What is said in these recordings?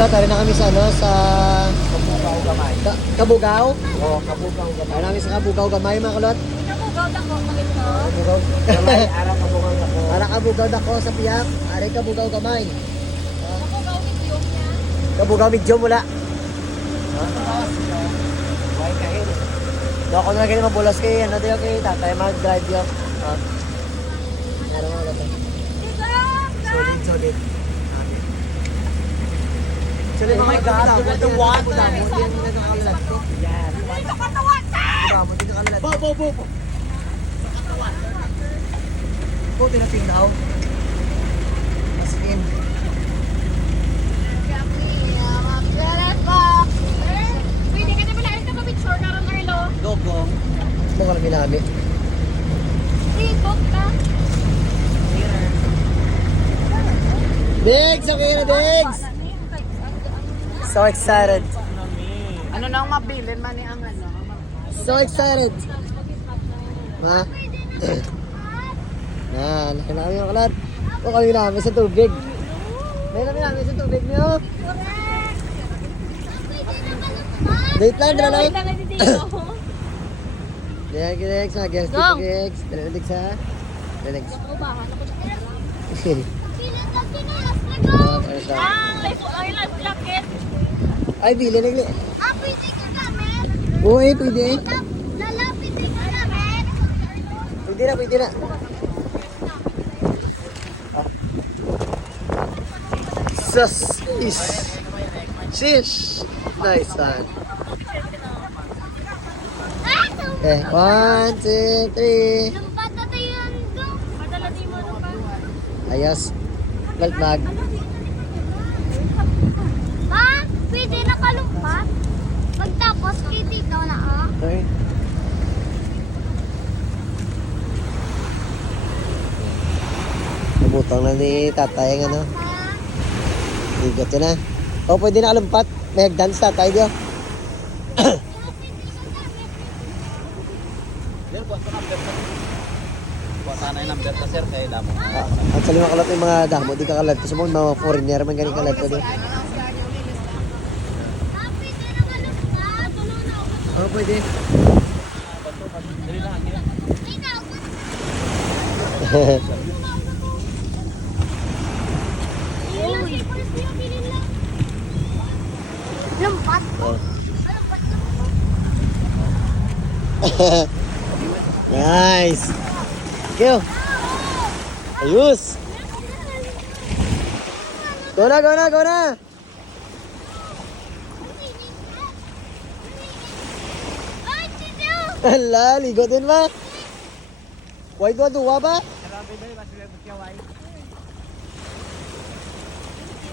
Tari na kami sa ano, sa Kabugaw gamay. Kabugaw. Oo, kabugaw gamay. Tari namin sa Kabugaw gamay mga kalot. Kabugaw dako magito. Kabugaw. Gamay, ara kabugaw ako. Para Kabugaw dako sa piyak, ari Kabugaw gamay. Kabugaw video niya. Kabugaw medyo mula. Why kayo? Do ako na kayo mabulas kay ano dayo kay tatay mag-drive yo. Ano mga kalot. Solid. Actually, Oh my God, look at the water. Hindi nakakalat ko. Yan. Ito katawan sa! Diba mo, hindi nakakalat. Bo! Po, tinatindaw. As in. Pwede ka naman narin ka pa-picture karon Arlo. Logo. Mo ka lang ginamit. Facebook ka. Diggs! Okay na, Diggs! So excited. Ano nang mabilin man ni ang ano? So excited. Ma? Yan, kailangan yung kalat. O kami namin sa tubig. May kami namin sa tubig niyo. Wait lang, dala lang. Diggs, mag-guest dito, Diggs. Dala na, Diggs, ha? Dala, Diggs. Ang life jacket. Ay, bili, nagli. Pwede ka gamit. Uy, pwede. Lalapit din ka gamit. Pwede na. Sus! Shish! Nice one. Okay, 1, 2, 3. Lumpat na tayo yan doon. Padala di mo na pa. Ayos. Galtmag. Ma, pwede na kalumpat? Pagtapos, kitito na Okay. Nabutang na ni tatay ang ano. Igot yun na. O, pwede na kalumpat. May hagdance tatay diyo. Yan po sa number ko. Sana yung number ka sir kay damo. At sa lima kalat yung mga damo, di kakalat. Kasi mga foreigner, man galing kalat ko di. Pwede na kalumpat. Tulong na ako. O, pwede. Ay, naku. Lumpat? Lumpat Nice. Kyo. Ayos. Go na. Ay, tito! Hala, ligo din ba? Why do duwa ba?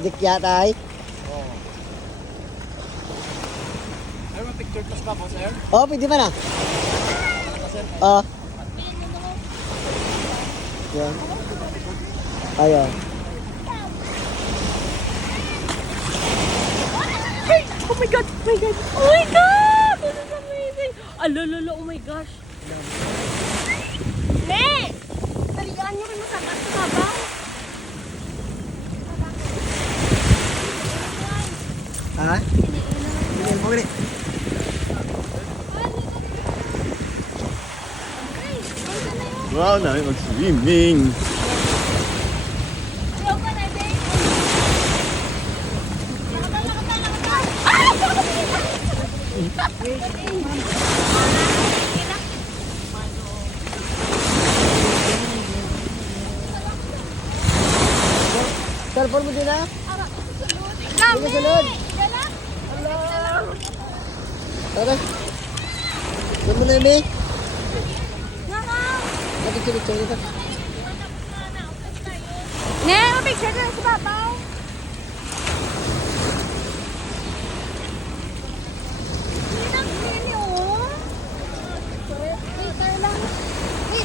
Dikya tay. Ay, may picture class pa po sir? Oh, pwede ba na? Oh. Yan. Ayun. Ay! Oh my God! Oh my God! Oh my God! This is amazing! Alololo, oh my gosh! Ne! Taligaan niyo kayo sa sabaw. Ha? Hindi mo gani. Wow, na mag-swimming. Ayaw ka na, babe. Nakatan. Ay! Cellphone mo din ha? Kami! Sige, sunod. Dala? Tara. Doon mo na yun eh. Naka! Picture dito. Ne, mapicture ka sa babaw.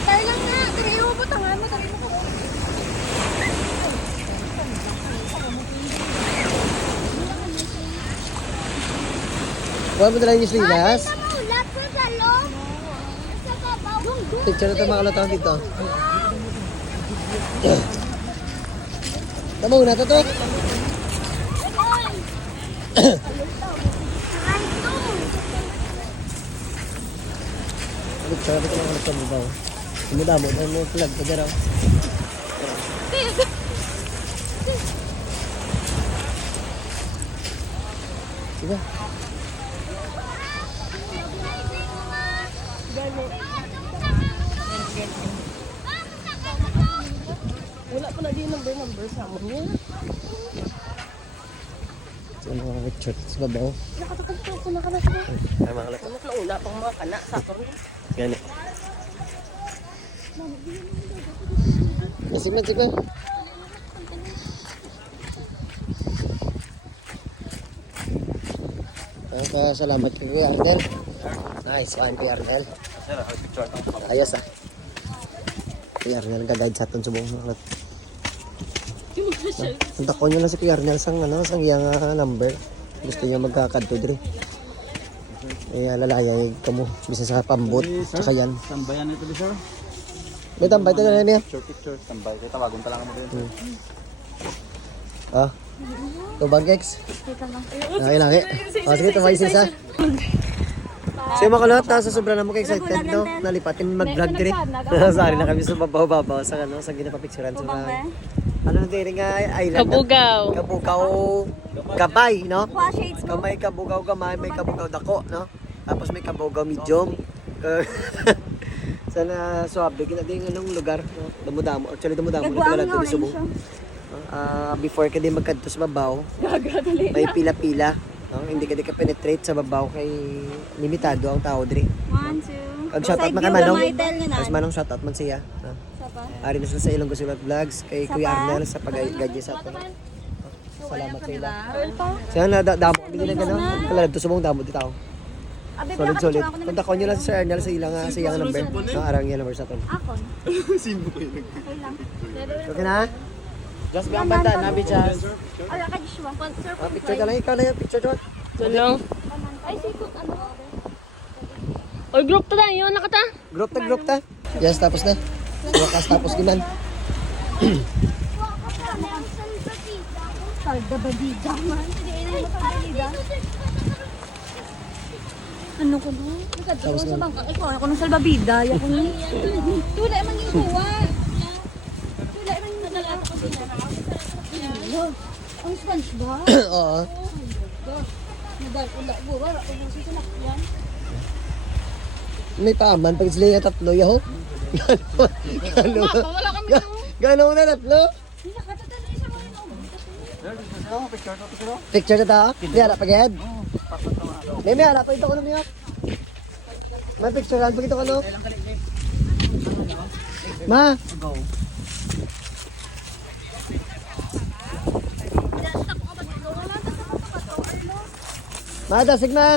Waiter lang nga. Tiri mo butangan mo. Tiri mo ko. Kuha mo dala yung slilas. Ulat ko sa loob. Sa babaw. Picture na ito mga kalatang dito. Tama una to to. Picture ko lang sa babaw. Sumudamo na mo flag ka dyan. Diba? Wala pa na din number sa mo niya. So, mga picture sa babaw. Nakatutugtog ko na ka na siya. Ay, mga kalap. Ano ka una pang mga kana sa akin. Gani. Sige na, sige. Salamat kay Kuya Arnel. Nice one, Kuya Arnel. Sir, picture ng Ayos ah. Kuya Arnel, gagayad sa atin sa buong makat. Punta ko nyo lang si Kuya Arnel sang iyang number. Gusto niya magkakadto diri. Lalaya kamo. Bisa sa pambot. Tsaka yan. Tambayan ito, sir. May tambay ito na niya. Picture. Tambay. Kaya tawagon talaga mo din. Ah. Tubang Kex. Ay lang eh. Sige, tumay isa. So yung mga kalot, nasa sobra na mo ka-excited, no? Nalipatin mag-vlog diri. Sari na kami sa babaw-babaw sa ginapapicturean sa mga... Ano na diri nga island? Kabugaw. Kabugaw. Gabay, no? May kabugaw gamay, may kabugaw dako, no? Tapos may kabugaw medium. Sana suabe din anong lugar, no? Damo-damo. Actually damo-damo wala dito sa Subong. Before ka din magkadto sa babaw, may pila-pila, no? Hindi ka penetrate sa babaw kay limitado ang tao diri. 1, 2. Pag shoutout man kay Manong. Mas Manong shoutout man siya, no? Ari na sila sa ilong Gusulat Vlogs kay Kuya Arnel sa pag-gadya sa atin. Salamat sa ila. Siya na damo bigyan na gano. Kalad to sumong damo di tao. Solid. Kontak ko niyo lang si Sir Arnel sa iyang number. No, arang niya number sa atin. Ako. Simbo kayo nag... Okay na? Just be ang banda, nabi just. Ala ka Joshua. Sponsor ko. Picture ka lang, ikaw lang yung picture doon. Tulong. Ay, sige ano. Oy, group ta tayo, nakata. Group ta. Yes, tapos na. Wakas tapos ginan. Salda badida man. Ano ko ba? Tapos na. Ikaw, ako nung salbabida. Ako ni. Tula man yung kuwa. Tula man yung nagalata ko din. Ang sponge ba? Oo. Nadal ko wala ko nang susunak yan. May paaman pag sila yung tatlo, yaho. Gano'n mo na tatlo? Picture na ta? May harap agad? May harap pa ito ko na miyak. May picture na pag ito ko no? Ma! Ma, dasig ma!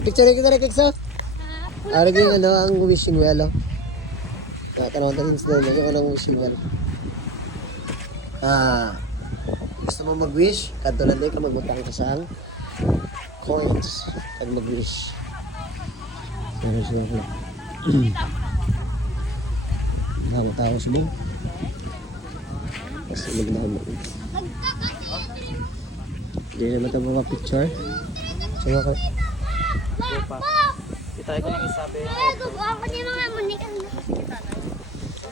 Picture kita rin kiksa? Arag yung ang wishing well, oh. Tanong natin sa doon, yung anong wishing well. Gusto mo mag-wish? Katulad din ka magbutang ka sa coins pag mag-wish. Pero siya ko. Tao sa mo. Kasi magdaan mo. Hindi naman ito picture. Sige ka. Kita ko nang isabi. Ako ni mga munikan.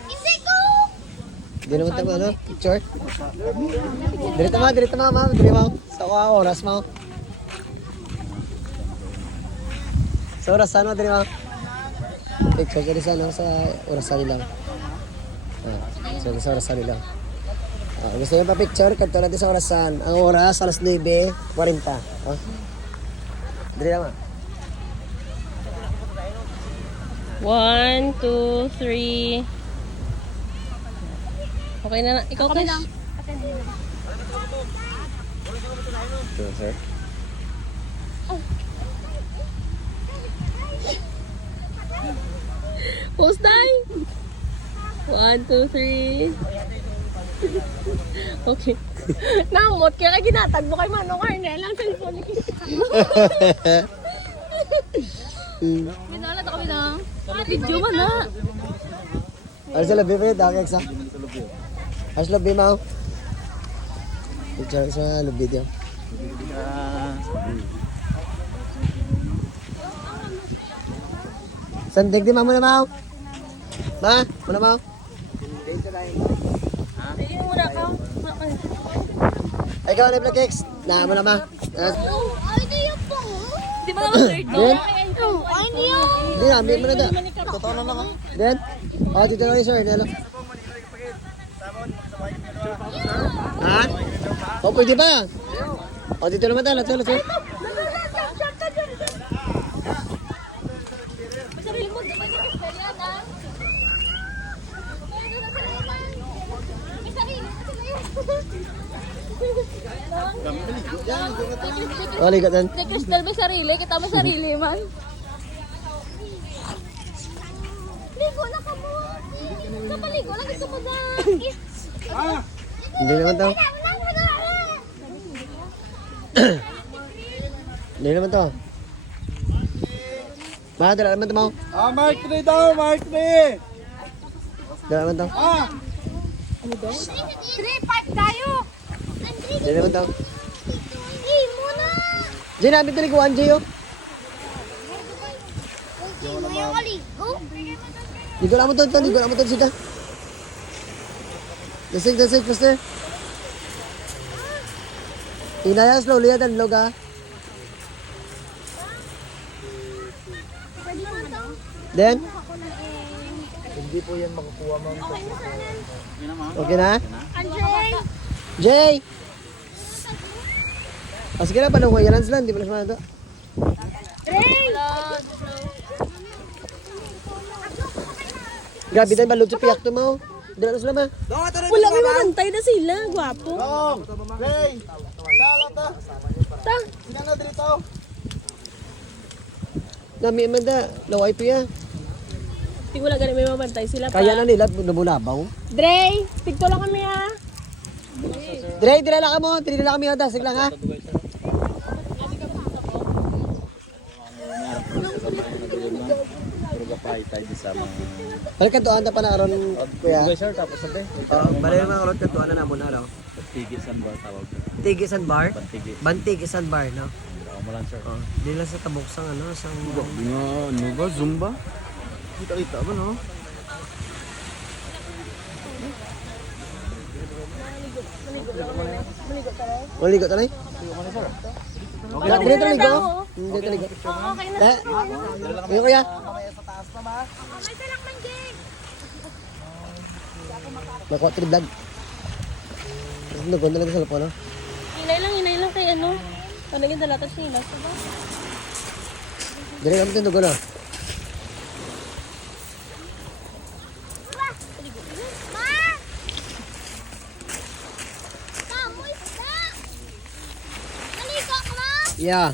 Hindi ko. Hindi naman ito picture. Dirito ma, ma'am. Dili mo. Sa oras mo. Sa orasan mo, dili mo. Picture ka sa orasan nila. Sa orasan nila. Gusto nyo pa picture? Kanto natin sa orasan. Ang oras, alas 9:40. Dili naman. 1, 2, 3. Okay na. Ikaw ka lang. Sure, sir. Post time. 1, 2, 3. Okay. Namot kaya ginatag mo kay Manong Arnel ang cellphone ni. Minalat ako binang. Video man na. Ano sa labi pa yun? Daki eksa. Ano sa labi mo? Picture sa ano, video. Sandig di muna mau. Ma, muna mau. Sige, muna ka. Ay, ikaw na yung cakes. Na, muna ma. Di ba naman third Then, Ano di na, may muna da. Totoo na lang. Then, dito na kayo, sir. Nelo. Ha? O, pwede ba? O, dito naman tayo. Let's go. Sarili mo, di ba na yan, ha? May sarili mo sila yun. O, ligat yan. Si Crystal may sarili, kita may sarili man. Ligo na ka mo. Kapaligo lang gusto mo na. Hindi naman to. Hindi naman to. Ma, dala naman to, Mau. Mark 3 daw, Mark 3! Dala naman to. 3-5 tayo. Hindi naman to. Hindi muna. Jay, namin talikuan, Jay, oh. Hindi mo yung kaligo. Ligo na mo to, ligo na mo to, sita. Dasig, faster. Inaya, slowly yan, log, ah. Then? Hindi po yan makukuha, ma'am. Okay na? Andre. Jay! Sige na, paano ko yan, Anslan? Hindi pa na siya Ray. Grabe tayo, balod sa piyak to mo. Dala na sila, ma. Wala may mamantay na sila. Gwapo. Ray! Dalat ta! Sino na dito? Nami, Amanda. Laway pa yan. Hindi wala ganun may mamantay sila pa. Kaya na nila, nabulabaw. Dre, tigto lang kami ha. Dre, dinala ka mo. Tinila kami, ha. Dasig lang, ha. Balik ka doon, pa na aron, kuya. Sir, tapos sabi. Balik naman aron ka doon na muna, no? Tigisan ba tawag? Tigisan bar? Bantigis. Bantigisan bar, no? Ako mo lang, sir. Di lang sa tabok sang ano, sang... Nga, ano ba? Zumba? Kita ba, no? Maligo talay? Okay Dito na ligo? Dito ligo. Ayun, kuya. Nakuha 3 vlog. Nagon na lang sa lapo, no? Inay lang kay ano. Ano yung dalatas niya, nasa ba? Dali kami tindugo na. Yeah.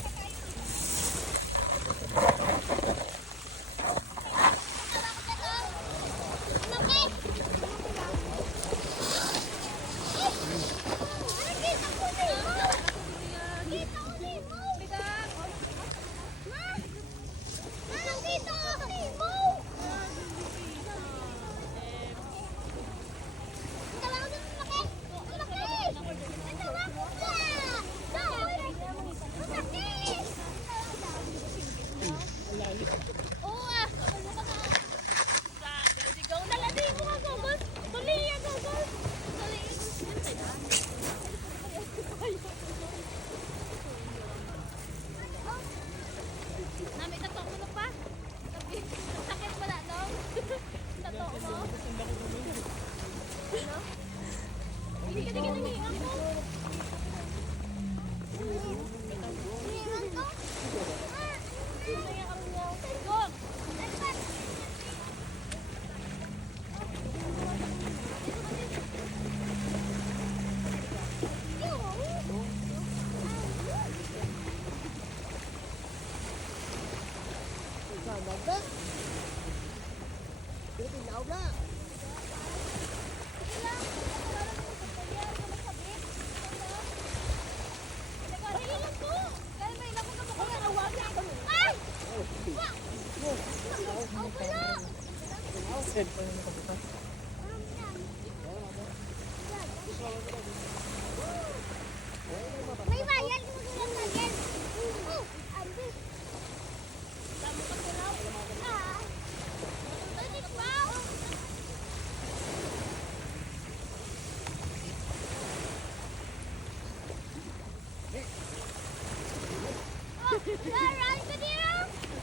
run, Kadira!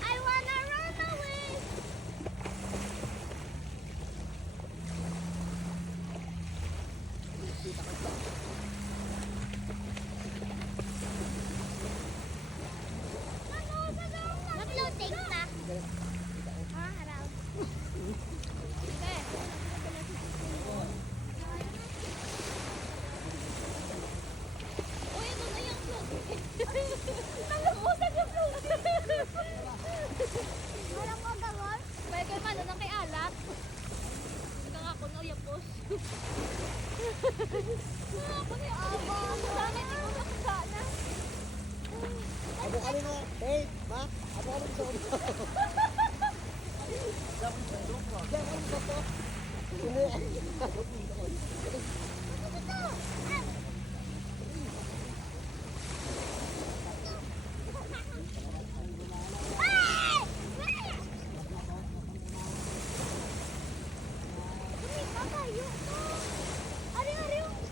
I wanna run away! Nag-floating na. Harap. Sige. Uy, ito na yung floating. Nanguusap yung floating. Alam mo gawon? Pwede kayo manunang kay Alat. Hanggang ako na yapos. Ako ni Aba. Sana hindi ko nakasana. Abo kami na. Hey, ma. Abo kami sa ulo.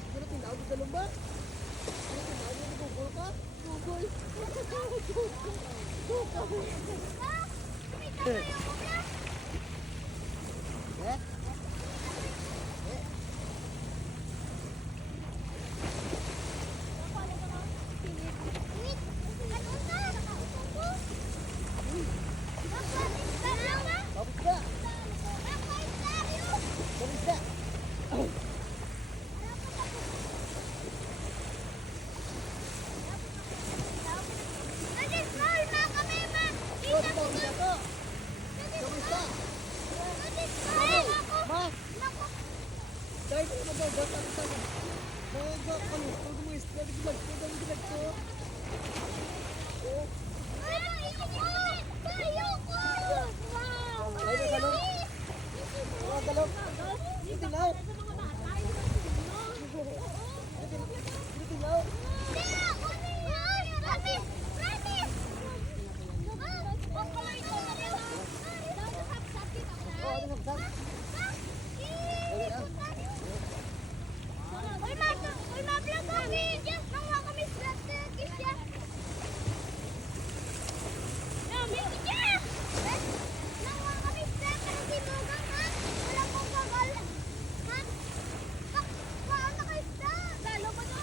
Ano tinawag sa lumba? Ano tinawag yung Google ka? Google. Eh? Tapos ka. Tapos ka. Ma! Dahil ko na daw, basta ko sana. Baga kami, kung gumawa isla, naglag ko. Ay, nasalong. Mga dalong. Itinaw. Itinaw. Oh, ano nagsak? Uy, ma-vlog kami! Diyan, nangwa kami sa kisya. May kisya! Nangwa kami sa kanasinugang, ha? Wala pong bagal. Ha? Paano kayo sa? Lalo ba no?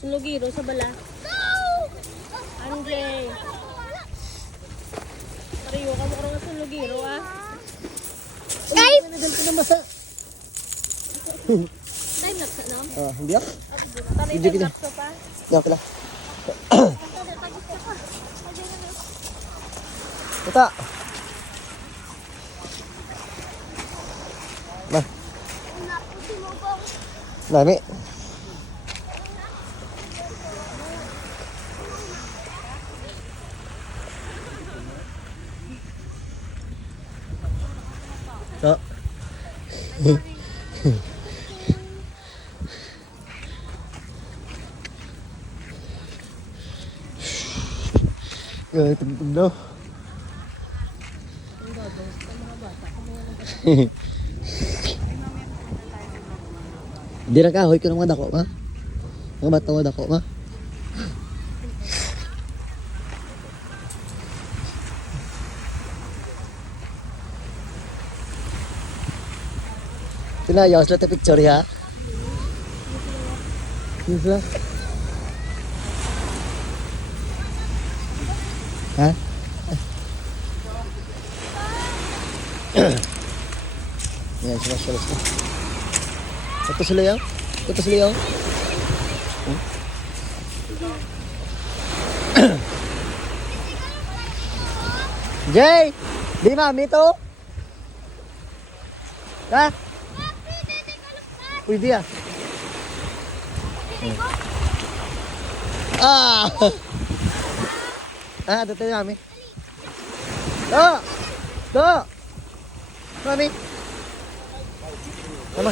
Sulugiro sa bala. Andre. Pariyo ka mo karong sulugiro ah. Guys! Nadal ko na masa. Time lapse no? Hindi ako. Tara Video time kita. lapse pa. Hindi ako pala. Ito. Nah. Dami. Ito. Tugtog daw. Di na kahoy ko ng mga dako, ma? Mga bata mga dako, ma? Tinayaw sila ta picture, ha? Sila? Ha? Yan, sila. Ito sila yaw? Ito sila yaw? Jay! Di mami to? Ha? Pwede ah. Ah! Ah, ito tayo mami. Do! Do! Mami! Tama.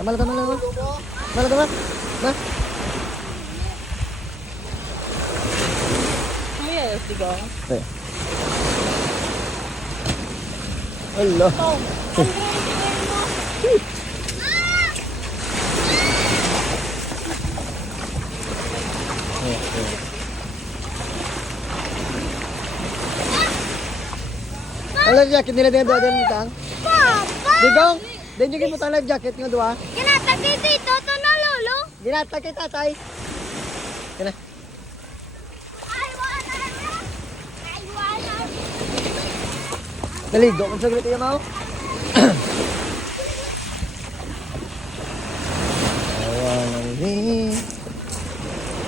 Tama. Ma? Yes, digo. Eh. Allah. Ang life jacket nila din doon tang. Digong, din yung mo tang life jacket nga duha. Kinatag dito, to na lolo. Ginatag kay tatay. Kana. Ay, wala. Ay, wala. Naligo kung saglit yung mau.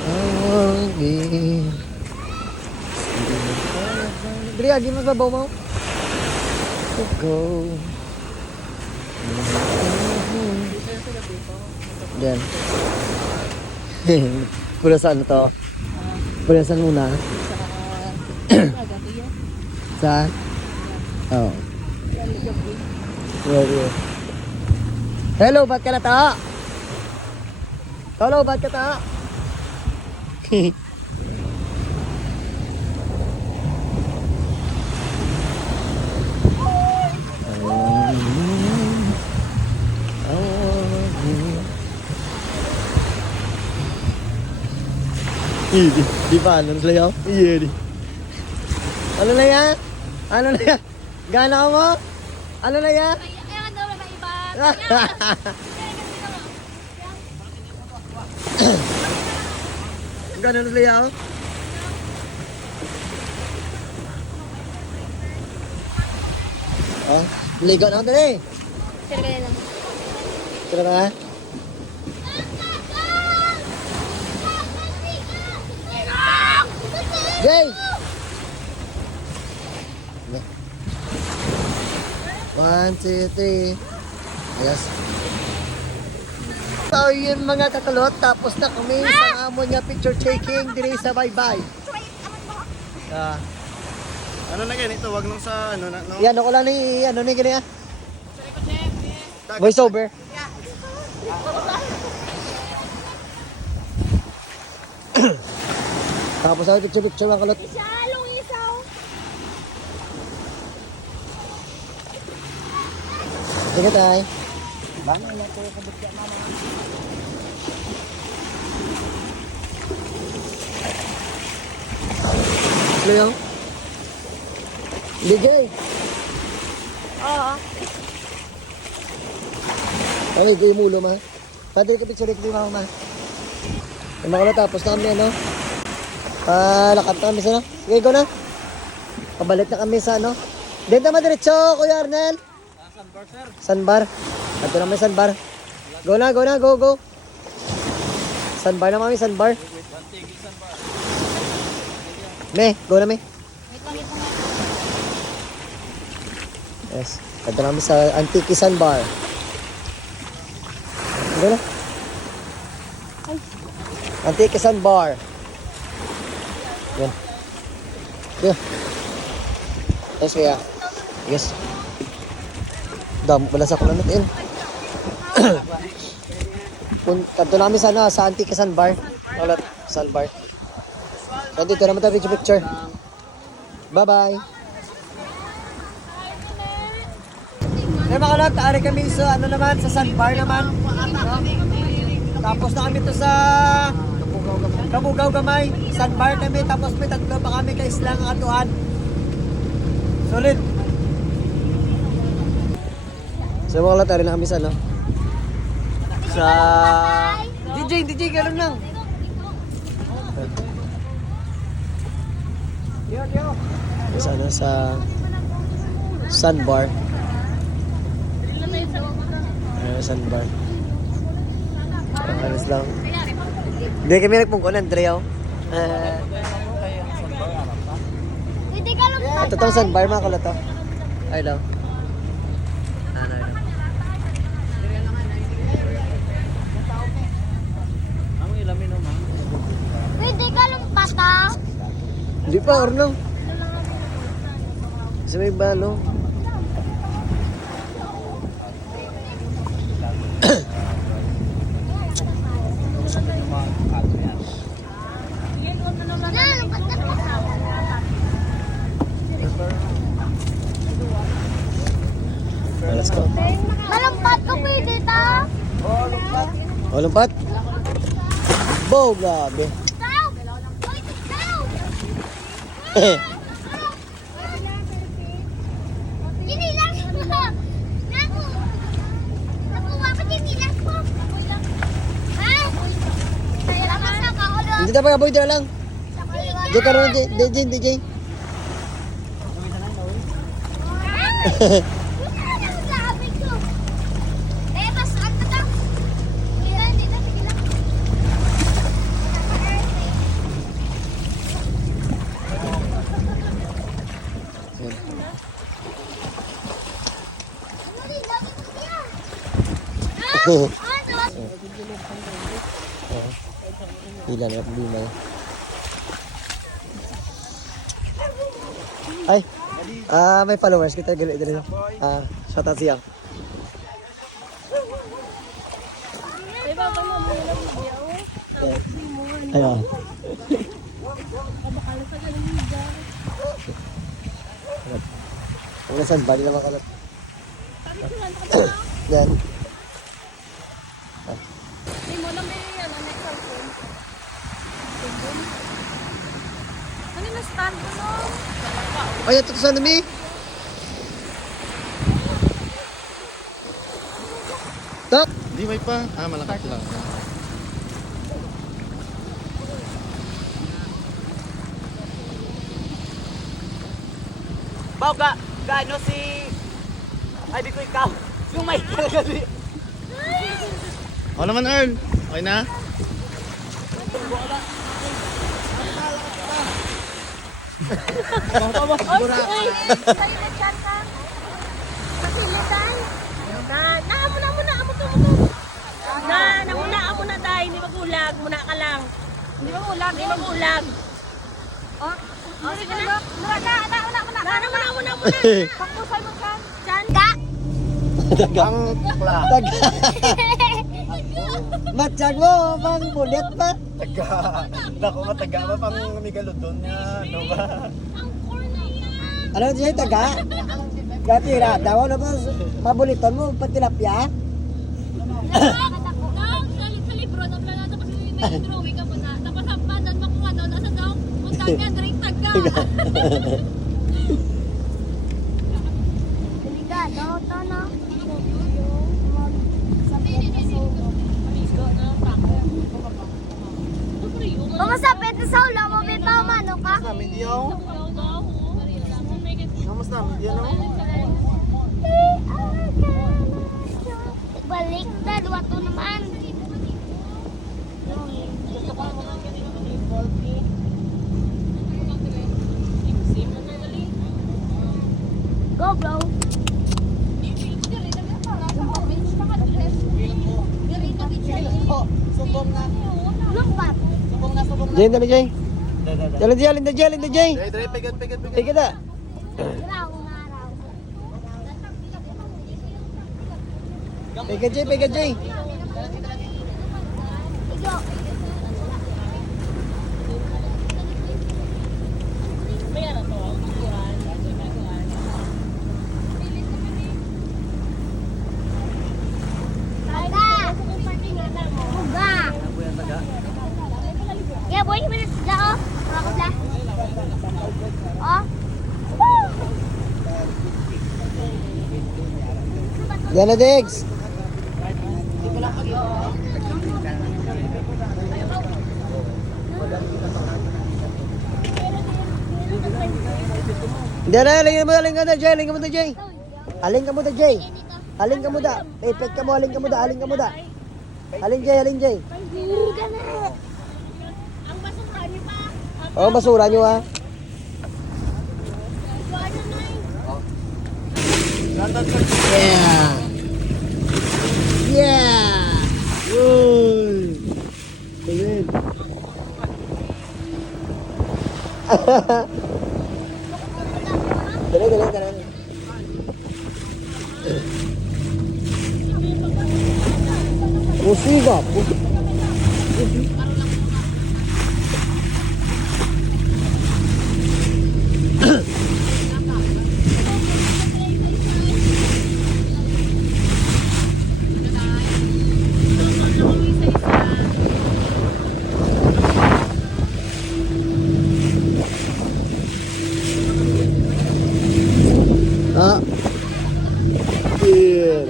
Awagi. Diri agi magbabaw mo. To go. Yan. Pura saan to? Pura saan muna? Saan? Oh. Hello, ba't ka na ta? Hello, ba't ka ta? Di ba? Ano na sa'yo? Iya, di. Ano na yan? Ano na yan? Gana ka mo? Ano na yan? Kaya daw na iba. Gana na sa'yo? Oh, ligo na ako dali. Sir, kaya lang. Tira ka? Jay! 1, 2, 3. Yes. So yun mga kakalot, tapos na kami sa amon niya picture taking diri sa bye-bye. Ano na ganito? Wag nung sa ano na no. Yan ako lang ni ano ni ganyan. Voice over. Tapos ay picture mga kalot. Salong isaw. Sige tay. Tatlo yun. DJ. Oo. Okay, ko yung mulo, ma. Padre ka picture ko yung ma. Yung mga tapos na kami, ano? Palakad na kami sa, ano? Sige, go na. Pabalik na kami sa, ano? Dito naman diretso, Kuya Arnel. Sandbar, sir. Sandbar. Ito naman sandbar. Go na, go. Sandbar na kami, sandbar. Antique sandbar. Me, go na, me. Wait lang. Yes. Ito namin sa Antique Sandbar. Go na. Antique Sandbar. Yan. Yan. Yes, kaya. Yes. Wala sa kulanot yun. Kanto namin sana sa Antique Sandbar. Ulit, Sandbar. So, dito naman tayo picture. Bye-bye. Eh mga kalot, ari kami sa ano naman, sa Sandbar naman. No? Tapos na kami to sa Kabugaw Gamay. Sandbar kami, tapos may tatlo pa kami kay Islang Atuan. Solid. So mga kalot, ari na kami sa ano. Sa DJ, gano'n lang. Sa ano, sa Sandbar. Sandbar. Ayos lang. Hindi kami nagpungkunan, Andrea. Pwede ka lang Ito tong Sandbar, mga kalato. Ay lang. Ang ilamin naman. Pwede ka lang pata. Hindi pa, Orno. Kasi may balo. Let's go. Malampat ka pwede ta. O, lumpat. Bo, grabe. Daw! Oy, daw! Ginilang mo! Naku! Nakuha pa ginilang mo! Ha? Kaya lang sa kaulo. Hindi na pa, boy, dala lang. Di ka rin, DJ. Sabi ko. Eh, mas ano to? Hindi na, sige lang. Ano rin, lagi ko siya. Ano? Ilan na problema yun. Ay, may followers kita gali dali. Shout out siya. Ay, baba mo mo lang video. Ayun. Kabakala sa ganun video. Ang nasan ba nila makalat? Sabi ko lang, nakapala. Yan. Hindi mo lang may ano, next cellphone. Ano yung stand ko no? Ay, ito sa nami. Tak. Di may pa. Malakas lang. Bao ka, gaano si... Ay, di ko ikaw. Yung may kasi. O naman, Earl. Okay na? Oy, sa'yo na dyan ka. Pasilitan. Amo na, dahil hindi magulag. Muna ka lang. Hindi magulag. Oh, sige na. Muna. Pakpusay mo ka. Dyan. Dagang tag. Matsyag mo, bang bulit pa. Taga. Naku, mataga ba pang migalodon niya? Ano ba? Ano siya, taga? Gatira, daw na ba mabuliton mo, patilapya? Sa libro, tapos may drawing ka po na. Tapos ang padan makuha daw, nasa daw, punta ka, drink taga. Delikado, tono. Kumasapit sa ulo mo, bitaw mano ka? Namin diyaw. Namas namin diyaw naman. Balik na, duwato naman. Go, bro. Sumbong na. Lumpat. Sumbong na, sumbong na. Jay, dali Jay. Jalan Jay, linda Jay, linda Jay. Dre, pegat. Tingin na. Raw nga raw. Pegat Jay. Igo. Ya, boy, minit sila, oh. Ako sila. Oh. Yan na, Dex. Hindi na, alingin mo na, Jay. Alingin ka mo na, Jay. Ipek ka mo, alin ka mo da. Alin, Jay. Hurga na. Ang basura niyo pa. Oh, basura nyo, ha. Yeah. Uy. Tingin. Dali. Musiga. Ah. Yeah.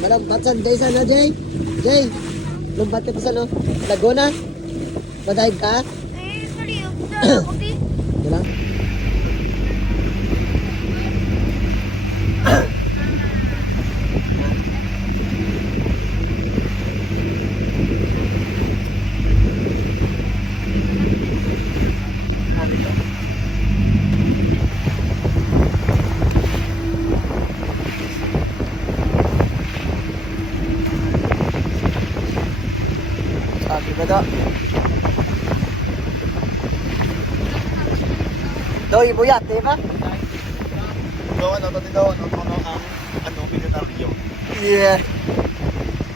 Malumpat sa day sana, Jay. Lumpat ka pa sa no? Laguna? Madive ka? Sorry. Okay. Wala. Sabi ka daw. Daw, ibuyat, di ba? Ano ang militaryo. Yeah.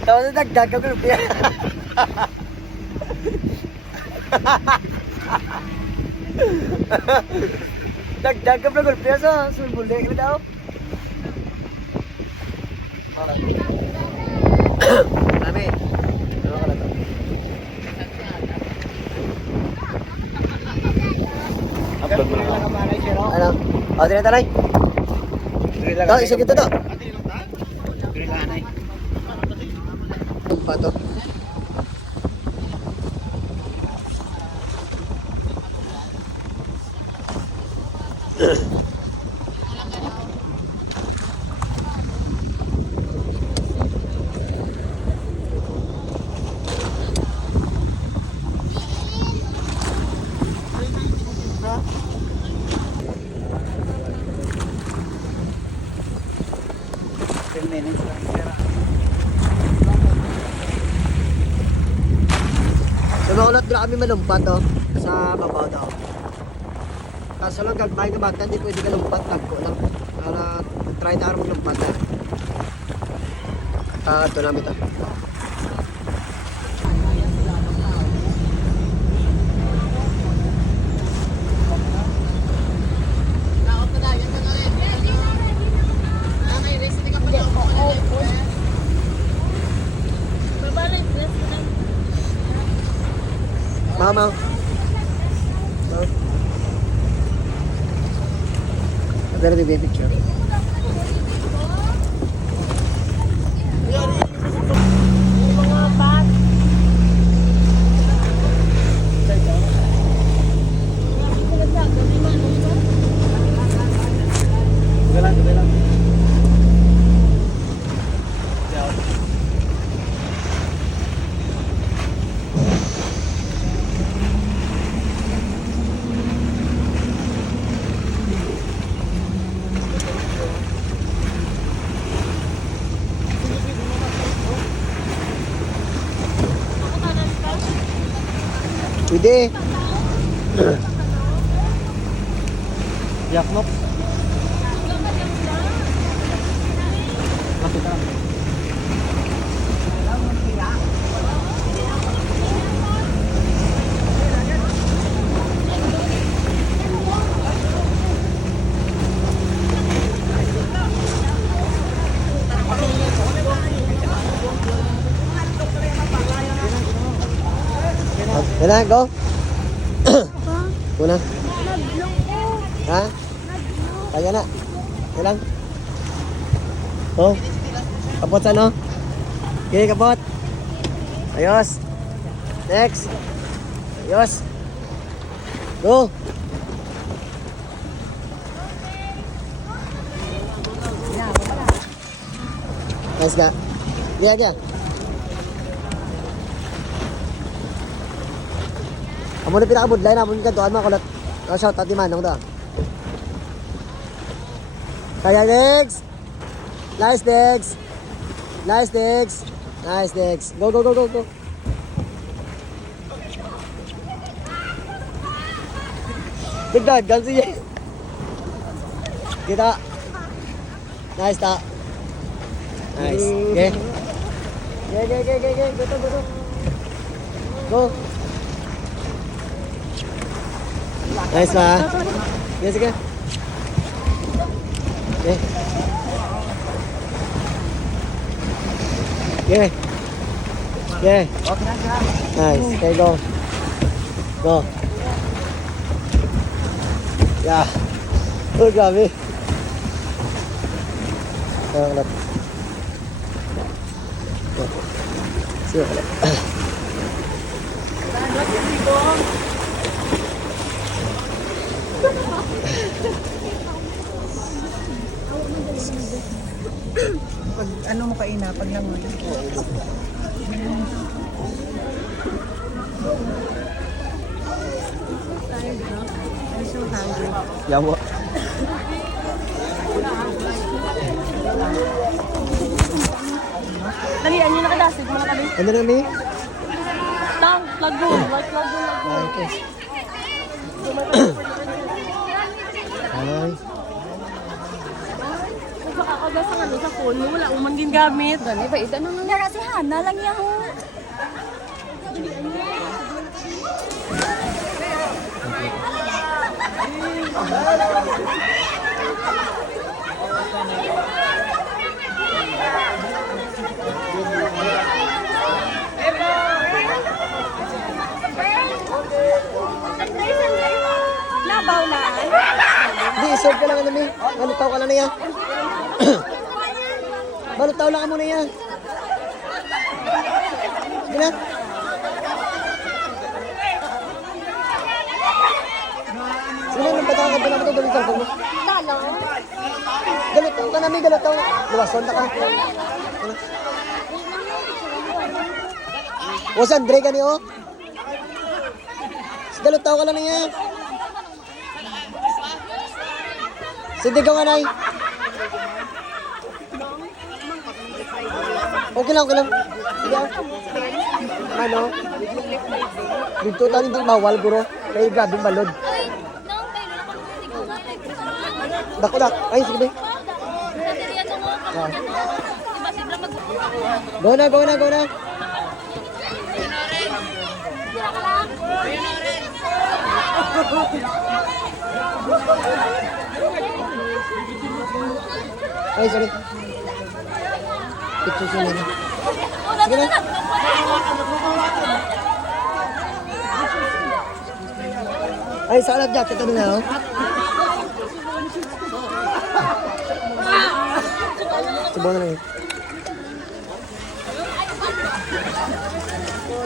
Daw na dagdag ka grupo yan. Dagdag ka grupo yan sa sulbulik na daw. Mami. Ano ka lang to? Upload mo na. Ano? O, tinatalay. Daw, isa kita daw. Pato. Sa maunat na kami malumpat oh, sa babaw daw. Kaso lang gagmay ka bata, hindi pwede ka lumpat, tagko lang. Para try na arong lumpat eh. Ito namin ito. Mama. Pero di ba yung picture? Mga bag. Galang. Pwede. Yak mo. Yan na, go. Una. Ha? Kaya na. Yan lang. Oh. Kapot sa ano? Okay, kapot. Ayos. Next. Ayos. Go. Nice ka. Lihat ya. Amo na pinakabudlay na mo ka doon mga kulat. Shout out di Manong daw. Kaya legs. Nice legs. Nice legs. Nice legs. Go go go go go. Big dog, ganun siya. Kita. Nice ta. Nice. Okay. Go go go. Go. Nice ba? Sige, sige. Okay. Okay. Okay. Nice. Okay, go. Go. Yeah. Oh, grabe. Ayan, kalat. Sige, kalat. Pag ano mo kaina, pag langoy. I'm so hungry. Yawa. Dalian nyo nakadasig mo na kami. Ano na kami? Tang, lagoon. Like lagoon. Okay. Ay. Nakakagas ang ano sa phone mo. Wala umang din gamit. Gani ba ito nang nangyara si Hana lang yan ho. Labaw na. Hindi, serve ka lang ano mi. Balutaw ka lang na yan. Balutaw lang ka muna yan. Sige na. Sige na, nagpatawa ka doon ako doon sa mo. Talo. Galutaw ka na mi, galutaw. Luwason na ka. O, Sandre ka niyo. Galutaw ka lang na yan. Sindigaw nga, Nay. Okay lang, okay lang. Sige. Ano? Dito tayo hindi bawal, bro. Kaya grabe balod. Dako, dak. Ay, sige, be. Ah. Go na, go na, go na. Ay, sorry. Picture siya na. Sige na. Ay, sa life jacket, ano na, oh? Subukan na lang yun.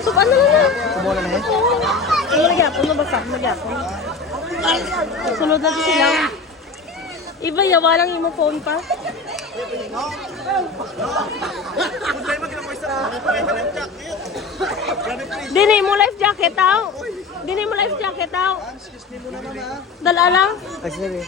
Subukan na lang. Subukan na lang yun. Magyapon, mabasak, magyapon. Sunod na sila. Iba, yawa lang yung phone pa. Dini mo life jacket tau. Dini mo life jacket tau. Dala lang. Ay, sige.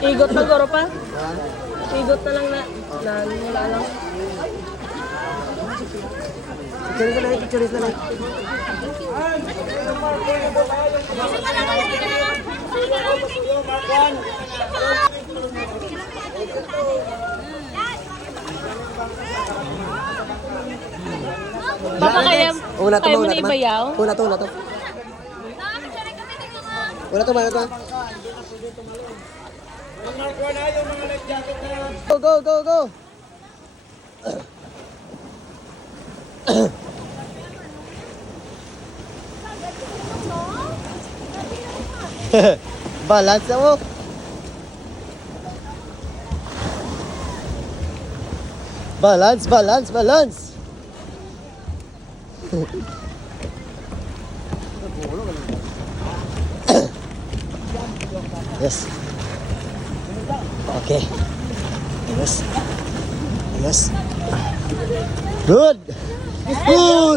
Igot na goro pa. Igot na lang na. Wala lang. Picture na lang. Papa kaya Una to, kaya mo una na to. ibayaw? Una to. Una to, una to. Go. Balance mo. Balance. Yes. Okay. Yes. Good.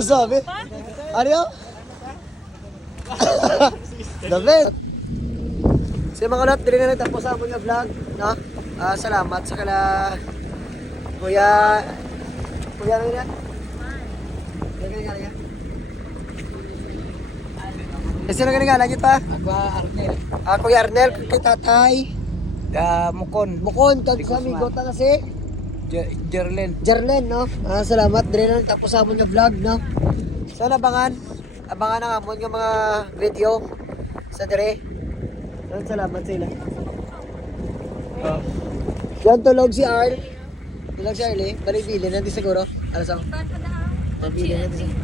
Sabi. Ano yun? The best. So mga lot, dili na nagtapos ang mga vlog, no? Salamat sa kala Kuya ano yan? Sino ganyan yun pa? Arnel. Kuya Arnel, kay tatay. Mukon. Kag sa amigo ta na si Jerlen, no? Salamat, dili na nagtapos ang mga vlog, no? So abangan ang amon yung mga video sa dire. Salamat sila. Yan tulog si Arl. Tulog si Arl eh. Bali-bili natin siguro. Alas ako. Pabili natin siguro.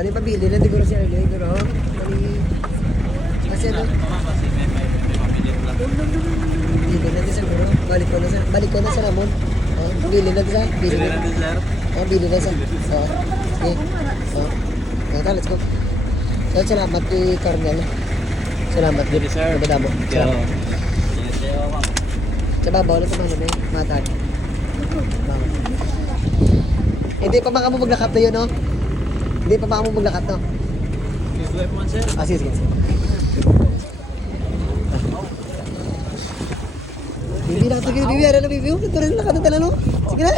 Bali-pabili natin siguro si Arl eh. Pero, kasi ano? Bili natin siguro. Balik ko na sa Ramon. Bili natin sa. Bili na sa. Okay. Let's go. So, salamat kay Carnel. Salamat din. Sir. Salamat mo. Salamat. Sa babaw na ito mga matan. Hindi pa baka mo maglakat na yun, no? Hindi pa baka mo maglakat, no? Sige. Bibi na ito, Bibi. Ano na, Bibi? Ito rin lakat na tala, no? Sige na.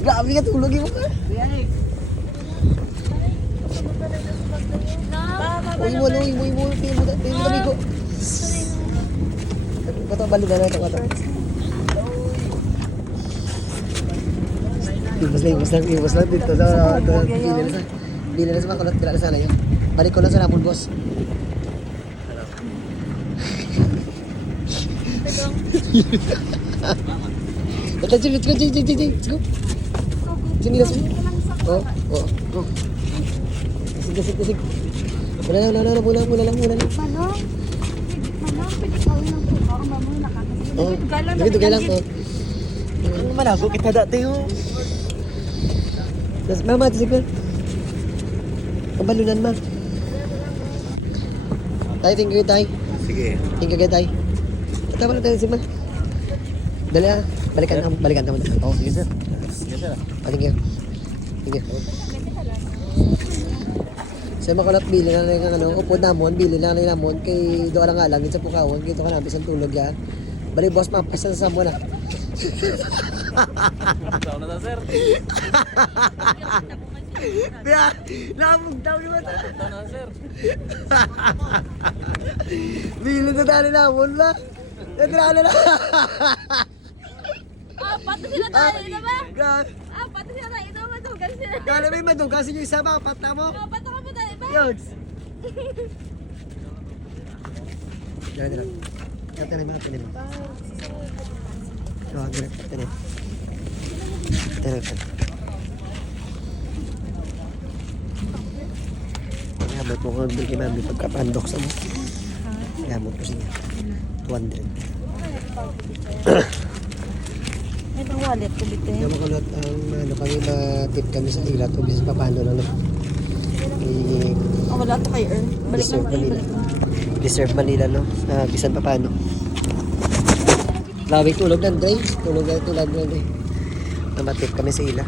Grabe ka, tulog yung mga. Uy mo, tingin mo amigo. Ito, balik na ito. Ibos lang dito sa bili na sa mga kulot, kilala sana yun. Balik ko lang sa Ramon, boss. Let's go. Sini. Oh. Sige. Mula lang. Manong, pwede gawin ng tuba. Ang mamay nakakasin. Dito lang to. Ano man ako, kita dati yung... Mama, sige. Kabalunan ma. Tay, thank you, tay. Sige. Thank you, tay. Kita pala tayo si ma. Dali ah. Balikan na mo. Oh, sige sir. Thank you. Sa mga bili na lang ng upod namon, bili na lang namon kay do lang lang sa Pukawon, kito ka namin sa tulog yan. Bali boss, mapasa sa mo na. Daw na sir. Kaya, namog daw ni mata. Daw na sir. Bili na tayo namon ba? Natrala na. Pati sila tayo, ito ba? God. Pati sila tayo, ito ba? Tugan sila. Kala may madungkasin yung isa, mapat na mo. Pati ka po tayo, ba? Yods. Dala. Tanim mo. Oh, dala. Tanim. Gamot mo kung hindi mami pagkapandok sa mo. Gamot ko siya. 200. Itong wallet ko bite. Yung makulot ang ano kami na tip kami sa ilat o bisis papano lang no. Wala to kay Earn. Balik Deserve na tayo. Manila. Deserve Manila no. Bisan papano. Lawig tulog na Dre. Tulog na Dre. Namatip kami sa ila.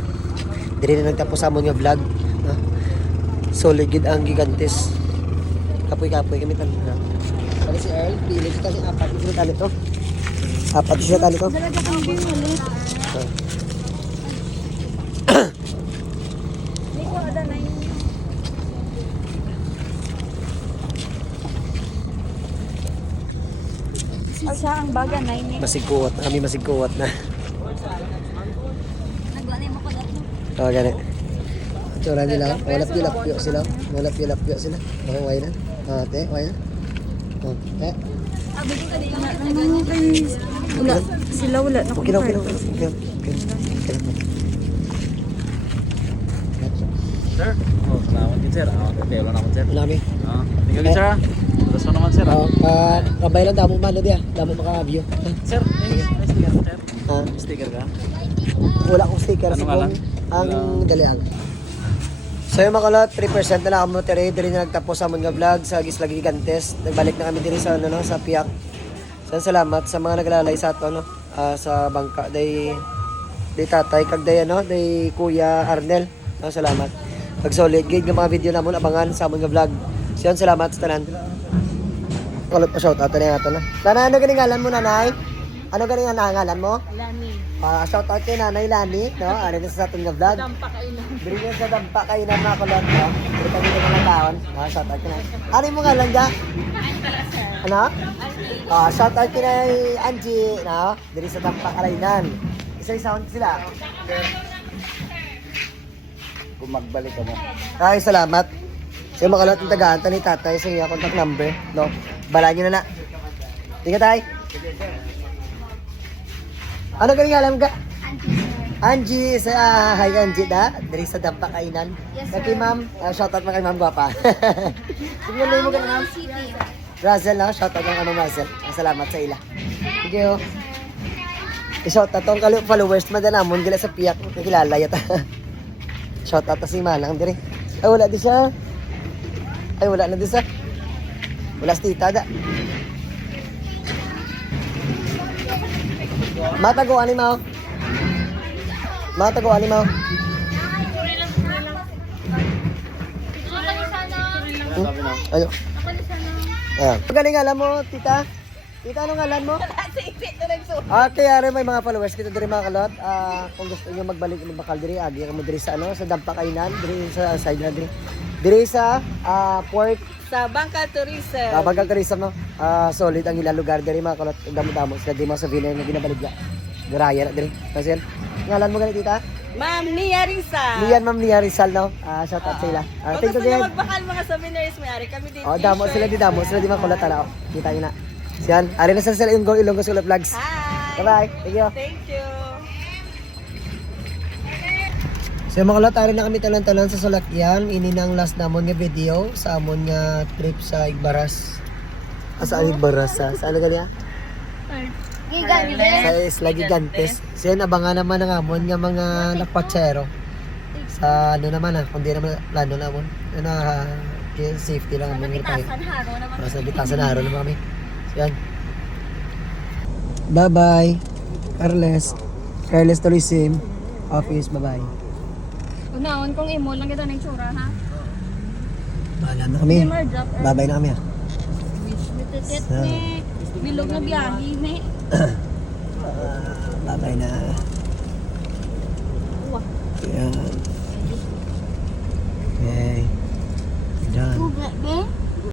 Diri na nagtapos sa amon nga vlog. No? Solid gid ang gigantes. Kapoy-kapoy kami tan. No? Ano si Earl? Pili kita si apat. Ito tali to. Apat siya tali to. Talaga kang wallet. Hindi ko ada na yun. Asa ang baga na yun. Masigkuot. Kami masigkuot na. Nagwalay mo ko dito. Oh, gani. Tsura nila. Wala pilapyo sila. Okay na. Ate, okay na. Okay. Wala. Sila wala na Okay. Sir? Oh, salamat din, sir. Teo lang naman, sir. Malami. Tingnan din, sir, ha? Tulas mo naman, sir, ha? Kabay lang, damo malo dia. Damo maka-view. Sir, may sticker, sir. Ah, Sticker ka? wala akong sticker Ano sa nga lang? ang dalian. So yung mga kalot, 3% na lang kamo tiri. Diri na nagtapos sa mga vlog sa Gislagi Gigantes. Nagbalik na kami diri sa ano no, sa Piak. So salamat sa mga naglalay sa ato no, sa bangka day tatay kag day ano, day Kuya Arnel. Salamat. Pag solid gig ng mga video namon abangan sa mga vlog. So yun, salamat sa tanan. Kalot pa shout out na nato na. Nanay, ano ganing ngalan mo nanay? Ano ganing ngalan mo? Lani. Shout out kay Nanay Lani, no? Ano na sa ating vlog? Dampa kainan. Bili niyo sa dampa kayo na mga kulot, no? Bili kami ng mga taon. Shout out kay Nanay. Ano mo nga lang dyan? Ano? Shout out kay Angie, no? Bili sa dampa kalainan. Isa-isa sila. Kung magbalik ka mo. Ay, salamat. Sa mga kulot ng tagaan, ni tatay sa iya contact number, no? Bala nyo na na. Tingnan tayo. Ano galing alam ka? Angie, hi Angie da. Dari sa dampa kainan. Yes, Kay ma'am, shout out mo kay ma'am gwapa. Tingnan mo ka ma'am. Russell, no? Shout out mo kay Russell. Salamat sa ila. Thank you. I-shout out tong followers madalamon gila sa Piak, nakilala yata. Shout out si Manang dire. Ay wala di siya. Ay wala na di siya. Wala si tita da. Mataguan ni Mau. Ayo. Magaling alam mo, tita. Tita, anong alam mo? Kaya may mga followers kita diri mga kalot. Kung gusto niyo magbakal diri, agi mo diri sa ano, sa Dampa Kainan, diri sa side na diri. Diri sa port Sa Bangka Tourism. Bangka Tourism, no? Solid ang ilang lugar diri mga kalot. Damo-damo sila di mga souvenir na ginabaligya. Garaya na diri. Kasi ngalan mo ganit tita? Ma'am Nia Rizal. Ma'am Nia Rizal, no? Shout out sa ila. Kung Thank you gusto niyo again. magbakal mga souvenirs, may-ari kami dito. Damo sila di mga kulot tala. Kita niyo na. Siyan, ari na sila Ilonggo Sulap Vlogs. Hi. Bye-bye. Thank you. Thank you. So mga kalot, ari na kami talan-talan sa Salakyan. Ini na ang last namon nga video sa amon nga trip sa Igbaras. Sa Igbaras, sa ano gali? Sa Isla Gigantes. So yun, abangan naman ang amon nga mga lakpatsero. Sa ano naman kung di naman plano namon. Safety lang amon nga tayo. Sa Bitasan Haro naman kami. So yan. Bye-bye. Carles Tourism Office, bye-bye. Unaon kung imo lang kita ng tsura ha. Bahala na kami. Bye-bye na kami ha. Ticket ni bilog na biyahe ni. Bye-bye na. Yan. Okay. Done. Be?